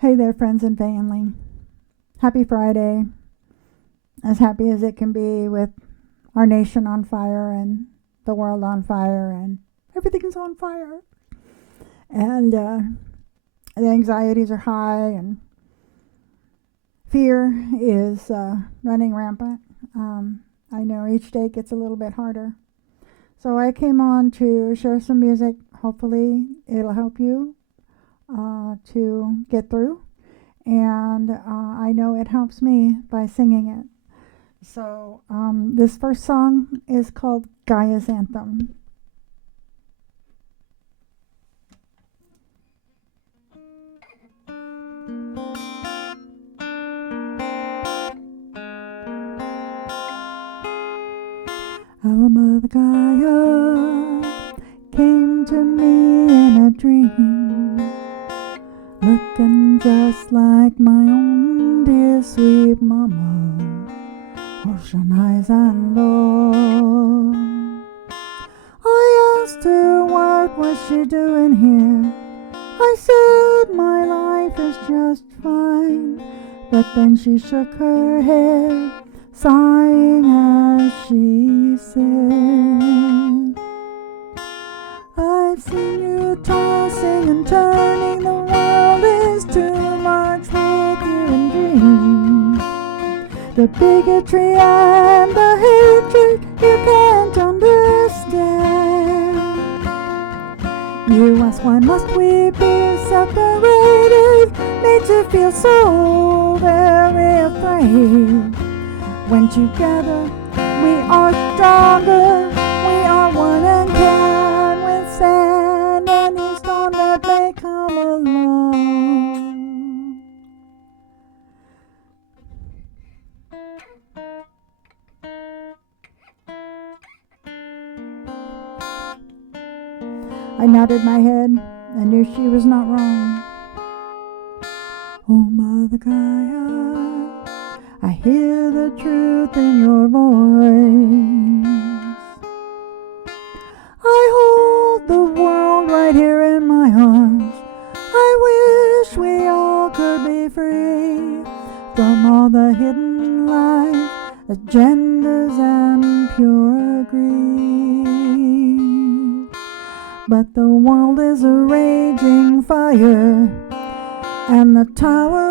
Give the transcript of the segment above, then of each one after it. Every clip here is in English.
Hey there, friends and family. Happy Friday. As happy as it can be with our nation on fire and the world on fire and everything is on fire. And the anxieties are high and fear is running rampant. I know each day gets a little bit harder. So I came on to share some music. Hopefully it'll help you to get through. And I know it helps me by singing it. So this first song is called Gaia's Anthem. Our mother Gaia came to me in a dream, looking just like my own dear sweet mama, ocean eyes and low. I asked her what was she doing here. I said my life is just fine, but then she shook her head, sighing as she said, I've seen you tossing and turning, the world is too much with you in dreams. The bigotry and the hatred you can't understand. You ask why must we be separated, made to feel so very afraid. When together we are stronger, we are one and can withstand any storm that may come along. I nodded my head. I knew she was not wrong. Oh, Mother Gaia, I hear the truth in your voice. I hold the world right here in my arms. I wish we all could be free from all the hidden lies, agendas, and pure greed. But the world is a raging fire, and the towers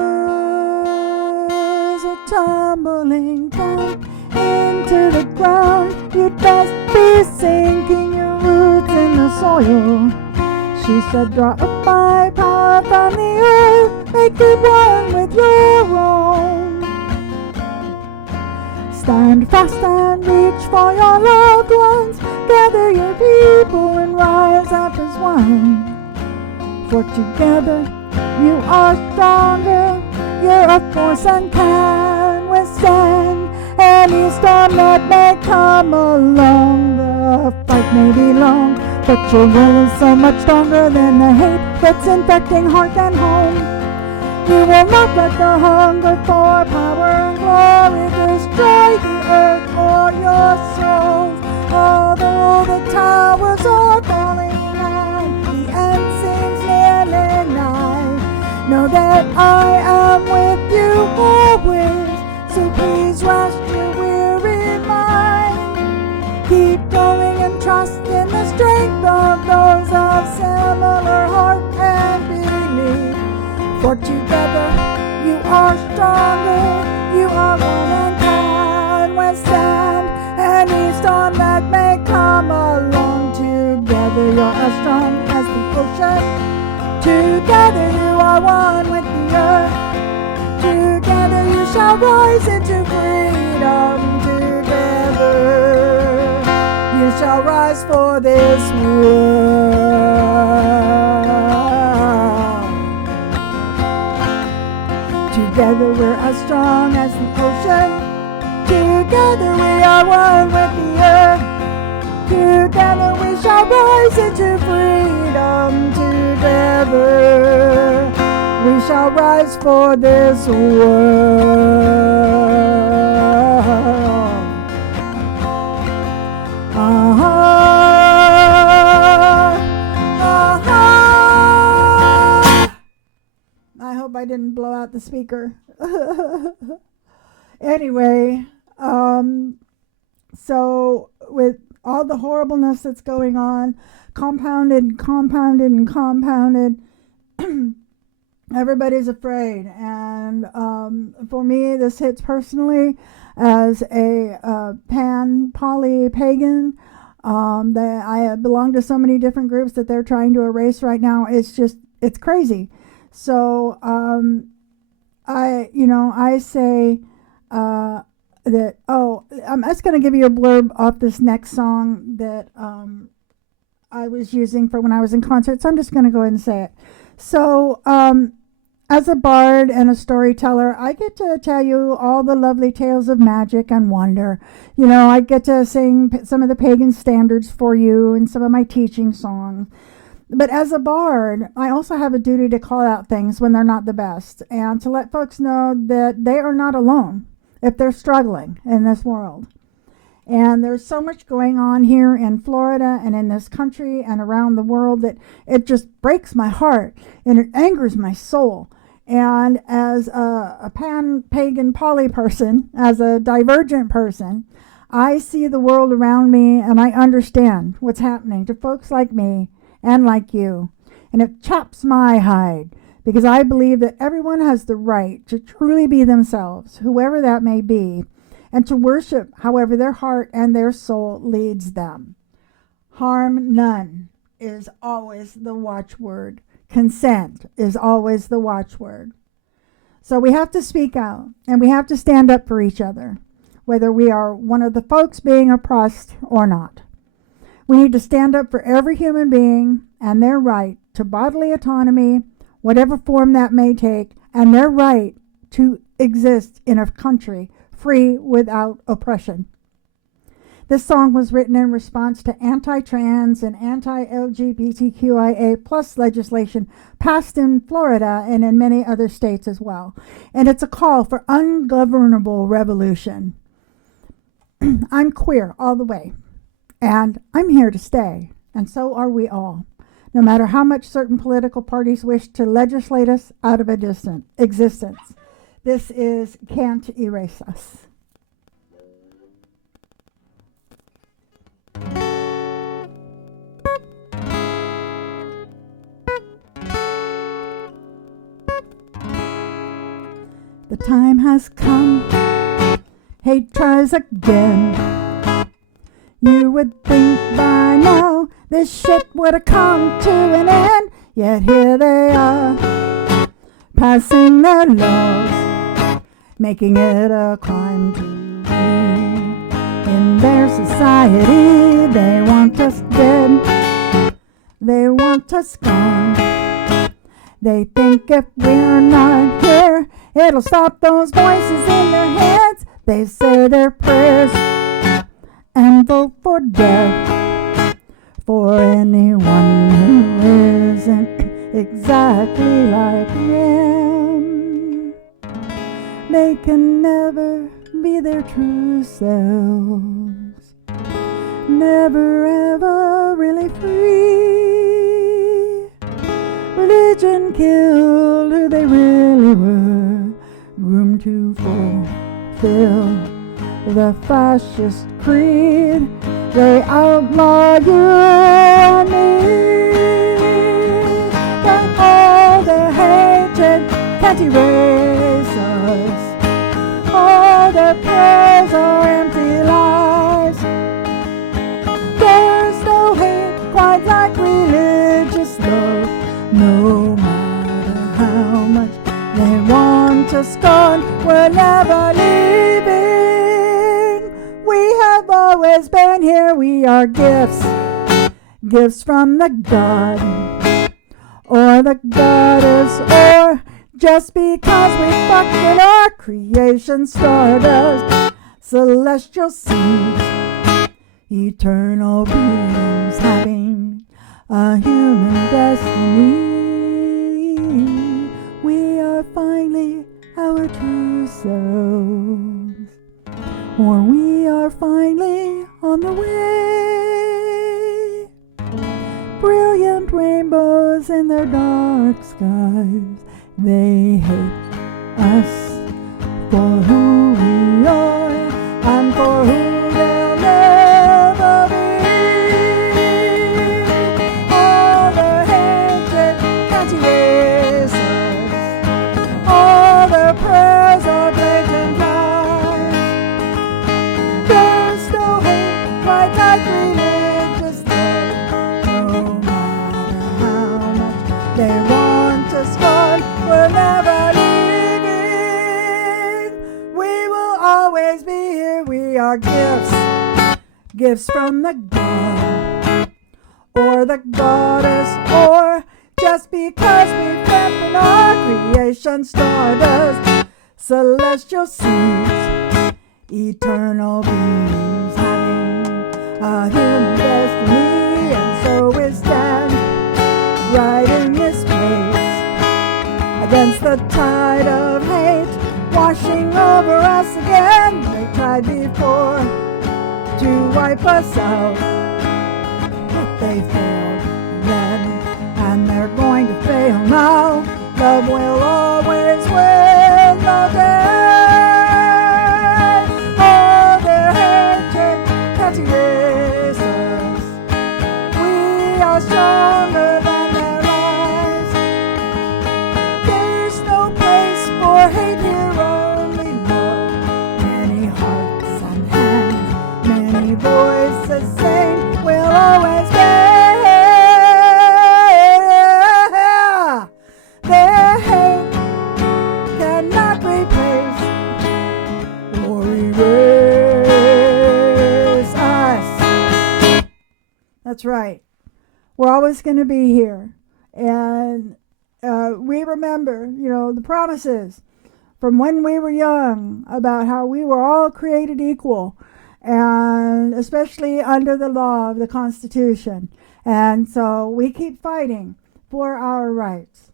are tumbling down into the ground. You'd best be sinking your roots in the soil. She said, draw up my power from the earth, make it one with your own. Stand fast and reach for your loved ones. Gather your people and rise up as one. For together you are stronger, you're a force and can withstand any storm that may come along. The fight may be long, but your will is so much stronger than the hate that's infecting heart and home. You will not let the hunger for power and glory destroy the earth or your souls. Although the towers are falling and the end seems nearly nigh, know that I am with you always, so please rest your weary mind. Keep going and trust in the strength of those of similar heart and belief. For together you are stronger, you are one and can withstand any storm that may come along. Together you're as strong as the ocean. Together you are one with the earth. Together you shall rise into freedom. Together you shall rise for this world. Together we're as strong as the ocean. Together we are one with the earth. Together we shall rise into freedom. Together we shall rise for this world. I hope I didn't at the speaker. Anyway, so with all the horribleness that's going on, compounded and compounded and compounded, everybody's afraid. And for me, this hits personally as a poly pagan. I belong to so many different groups that they're trying to erase right now. It's crazy. So I say that, I'm just going to give you a blurb off this next song that I was using for when I was in concert. So I'm just going to go ahead and say it. So as a bard and a storyteller, I get to tell you all the lovely tales of magic and wonder. I get to sing some of the pagan standards for you and some of my teaching songs. But as a bard, I also have a duty to call out things when they're not the best and to let folks know that they are not alone if they're struggling in this world. And there's so much going on here in Florida and in this country and around the world that it just breaks my heart and it angers my soul. And as a pagan poly person, as a divergent person, I see the world around me and I understand what's happening to folks like me and like you. And it chops my hide because I believe that everyone has the right to truly be themselves, whoever that may be, and to worship however their heart and their soul leads them. Harm none is always the watchword. Consent is always the watchword. So we have to speak out and we have to stand up for each other, whether we are one of the folks being oppressed or not. We need to stand up for every human being and their right to bodily autonomy, whatever form that may take, and their right to exist in a country free without oppression. This song was written in response to anti-trans and anti-LGBTQIA plus legislation passed in Florida and in many other states as well. And it's a call for ungovernable revolution. I'm queer all the way, and I'm here to stay, and so are we all, no matter how much certain political parties wish to legislate us out of existence. This is Can't Erase Us. The time has come, hate tries again. You would think by now this shit would have come to an end, yet here they are, passing their laws, making it a crime to be. In their society, they want us dead, they want us gone. They think if we're not here, it'll stop those voices in their heads. They say their prayers and vote for death for anyone who isn't exactly like them. They can never be their true selves, never ever really free. Religion killed who they really were, groomed to fulfill the fascist creed. They outlaw you and me, but all their hatred can't erase us. All their prayers are empty lies. There's no hate quite like religious love. No matter how much they want us gone, we're never leaving. We have always been here. We are gifts, gifts from the God or the goddess, or just because we fucked with our creation stardust, celestial seeds, eternal beings having a human destiny. We are finally our true selves, or we are finally on the way. Brilliant rainbows in their dark skies, they hate us for who we are and for who they'll never be. All the hatred can't erase us. All the prayers are blatant lies. There's no hate quite like religious love. No matter how much they want us gone, we're never leaving. We will always be here. We are gifts from the God or the goddess, or just because we flip in our creation stardust, celestial seeds, eternal beings having a human destiny, and so we stand right in this place against the tide of hate washing over us again. They tried before to wipe us out, but they failed then, and they're going to fail now. Love will always win the day. Oh, their hatred can't erase us. We are stronger than their lies. There's no place for hate here, only love. Many hearts and hands, many voices sing, we'll always be. Their hate cannot replace or erase us. That's right. We're always going to be here. And we remember, the promises from when we were young about how we were all created equal, and especially under the law of the Constitution. And so we keep fighting for our rights.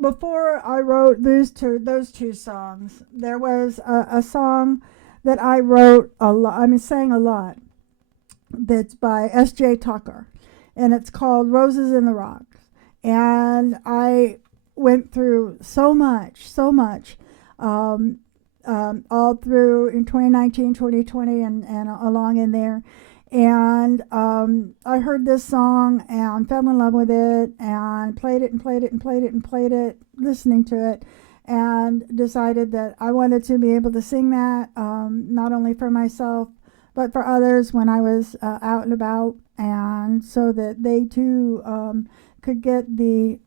Before I wrote those two songs, there was a song that I wrote sang a lot, that's by S.J. Tucker, and it's called Roses in the Rocks. And I went through so much, all through in 2019, 2020, and along in there. And I heard this song and fell in love with it, and played it, listening to it, and decided that I wanted to be able to sing that, not only for myself, but for others when I was out and about, and so that they too could get the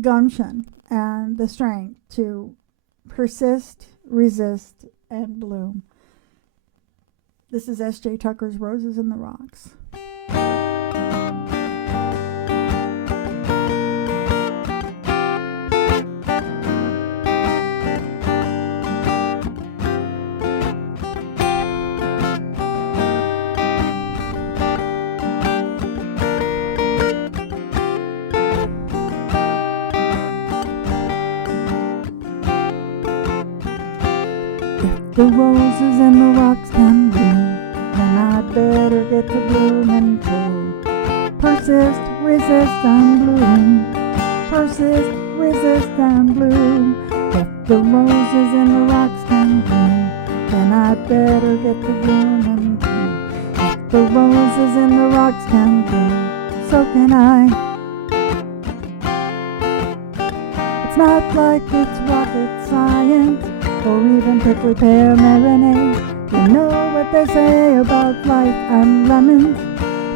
gumption and the strength to persist, resist, and bloom. This is S.J. Tucker's Roses in the Rocks. If the roses and the rocks can bloom, then I'd better get to blooming too. Persist, resist, and bloom. Persist, resist, and bloom. If the roses and the rocks can bloom, then I'd better get to blooming too. If the roses and the rocks can bloom, so can I. It's not like it's rocket science, or even prickly pear marinade. You know what they say about life and lemons.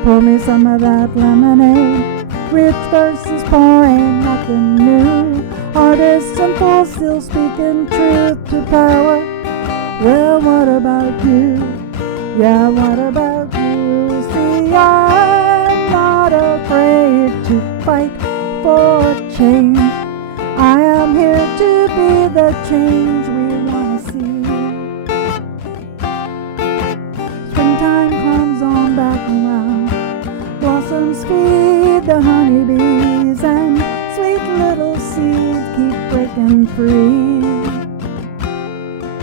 Pour me some of that lemonade. Rich versus poor ain't nothing new. Artists and fools still speaking truth to power. Well, what about you? Yeah, what about you? See, I'm not afraid to fight for change. I am here to be the change we want to see. Springtime comes on back around. Blossoms feed the honeybees, and sweet little seeds keep breaking free.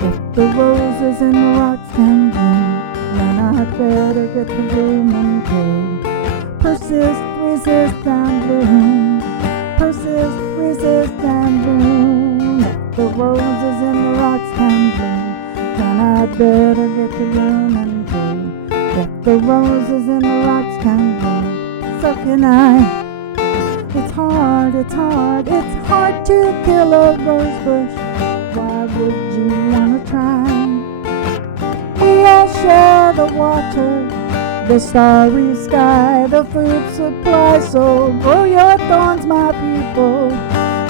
If the roses and the rocks can bloom, then I'd better get to blooming too. Persist, resist, and bloom. Persist, resist, and I'd better get to blooming too. If the roses in the rocks can bloom, so can I. It's hard, it's hard, it's hard to kill a rose bush. Why would you wanna try? We all share the water, the starry sky, the food supply, so grow your thorns, my people.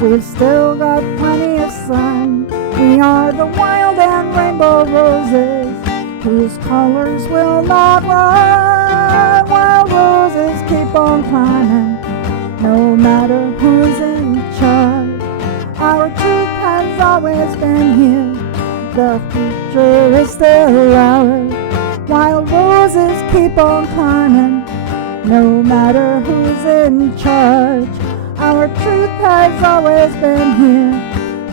We've still got plenty of sun. We are the wild and rainbow roses, whose colors will not run. Wild roses keep on climbing, no matter who's in charge. Our truth has always been here, the future is still ours. Wild roses keep on climbing, no matter who's in charge. Our truth has always been here,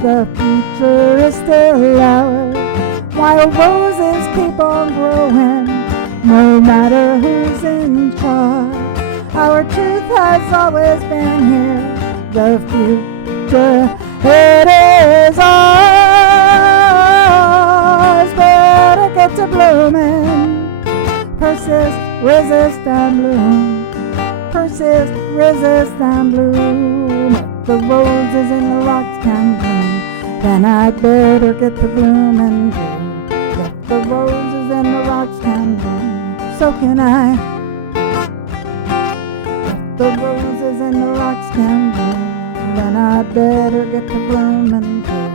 the future is still ours. Wild roses keep on growing, no matter who's in charge. Our truth has always been here, the future, it is ours. Better get to blooming. Persist, resist, and bloom. Persist, resist, and bloom. If the roses in the rocks can bloom, then I'd better get to blooming too. If the roses in the rocks can bloom, so can I. If the roses in the rocks can bloom, then I'd better get to blooming too.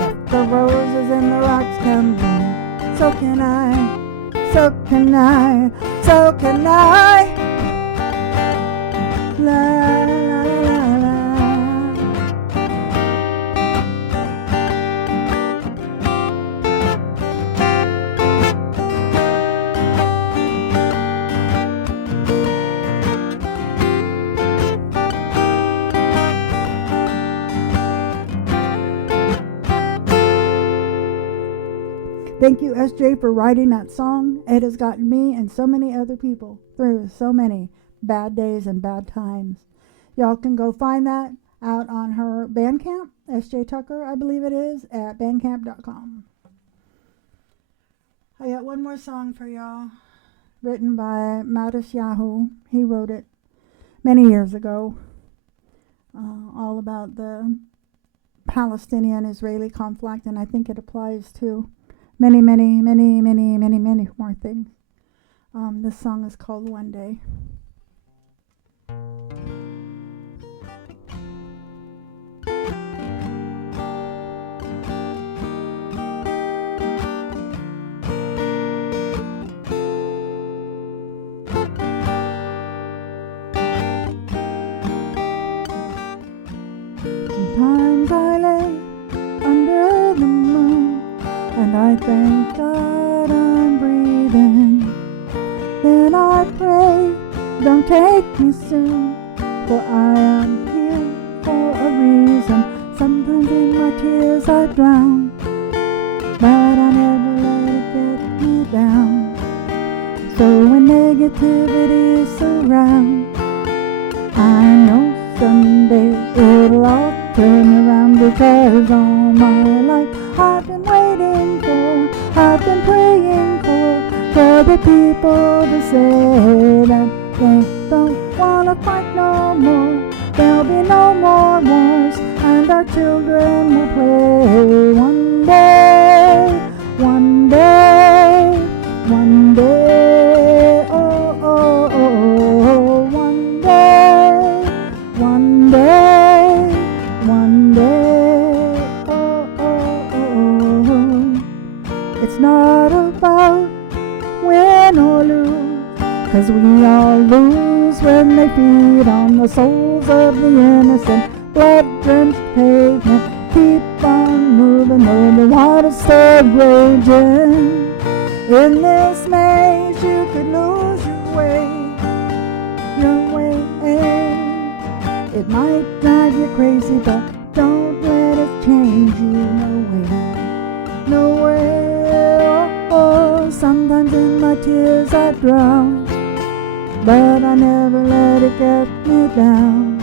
If the roses in the rocks can bloom, so can I. So can I, so can I. La la la la. Thank you, SJ, for writing that song. It has gotten me and so many other people through so many bad days and bad times. Y'all can go find that out on her Bandcamp, SJ Tucker, I believe it is, at bandcamp.com. I got one more song for y'all, written by Matisyahu. He wrote it many years ago, all about the Palestinian-Israeli conflict, and I think it applies to many more things. This song is called One Day. Sometimes I lay under the moon and I thank God I'm breathing. Then I pray, don't take me soon, for I am here for a reason. Sometimes in my tears I drown, but I never let it get me down. So when negativity surrounds, I know someday it'll all turn around, because all my life I've been waiting for, I've been praying for the people to say that they don't want to fight no more. There'll be no more wars, and our children will play one day, one day, one day, oh, oh, oh, oh, one day, one day, one day, oh, oh, oh, oh. It's not about win or lose, 'cause we all lose when they feed on the souls of the innocent. Blood-drenched pavement, keep on moving though the water's still raging. In this maze you could lose your way, your way. It might drive you crazy, but don't let it change you, no way, no way. Oh, oh. Sometimes in my tears I drown, but I never let it get me down.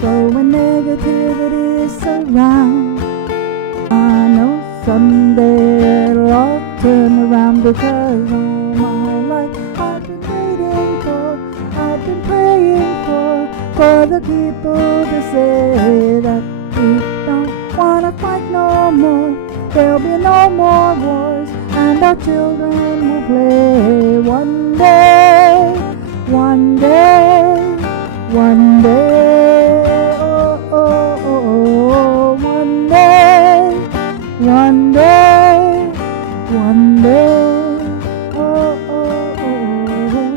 So when negativity surrounds, I know someday it'll all because all my life I've been waiting for, I've been praying for the people to say that we don't wanna fight no more. There'll be no more wars, and our children will play one day, one day, one day, oh, oh, oh, oh, one day, one day, one day, oh, oh, oh, oh.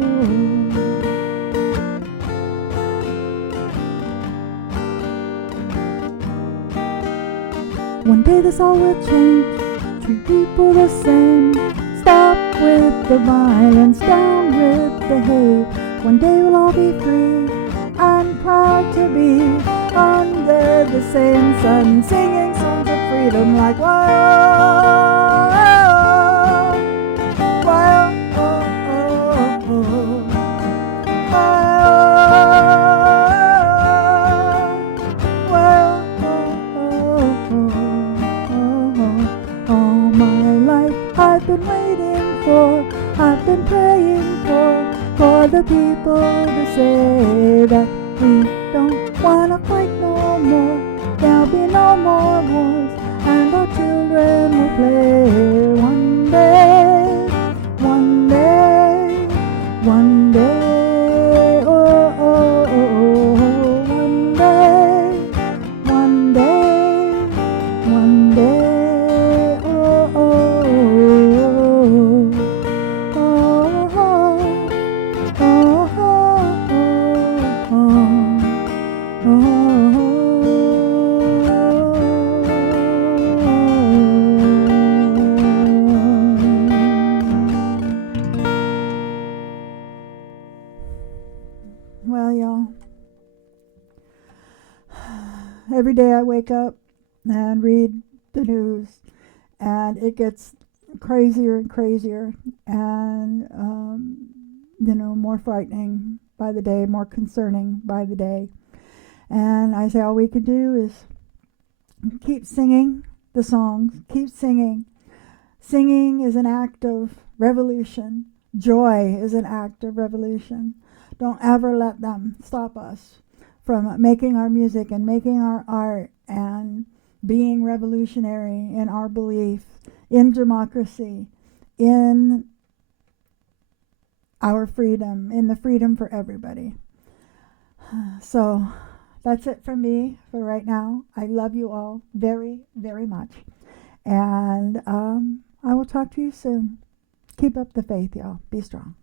One day this all will change, treat people the same, stop with the violence, down with the hate. One day we'll all be free, I'm proud to be under the same sun, singing songs of freedom like whoa, whoa, oh, oh, oh, whoa. All my life I've been waiting for, I've been praying for the people to say that we don't wanna fight no more. There'll be no more wars, and our children will play one day, one day, one day, oh, oh, oh, oh, one day, one day, one day, oh, oh, oh, oh, oh, oh, Well, y'all, every day I wake up and read the news, and it gets crazier and crazier, and more frightening by the day, more concerning by the day. And I say all we can do is keep singing the songs, keep singing. Singing is an act of revolution. Joy is an act of revolution. Don't ever let them stop us from making our music and making our art and being revolutionary in our belief in democracy, in our freedom, in the freedom for everybody. So that's it from me for right now. I love you all very, very much. And I will talk to you soon. Keep up the faith, y'all. Be strong.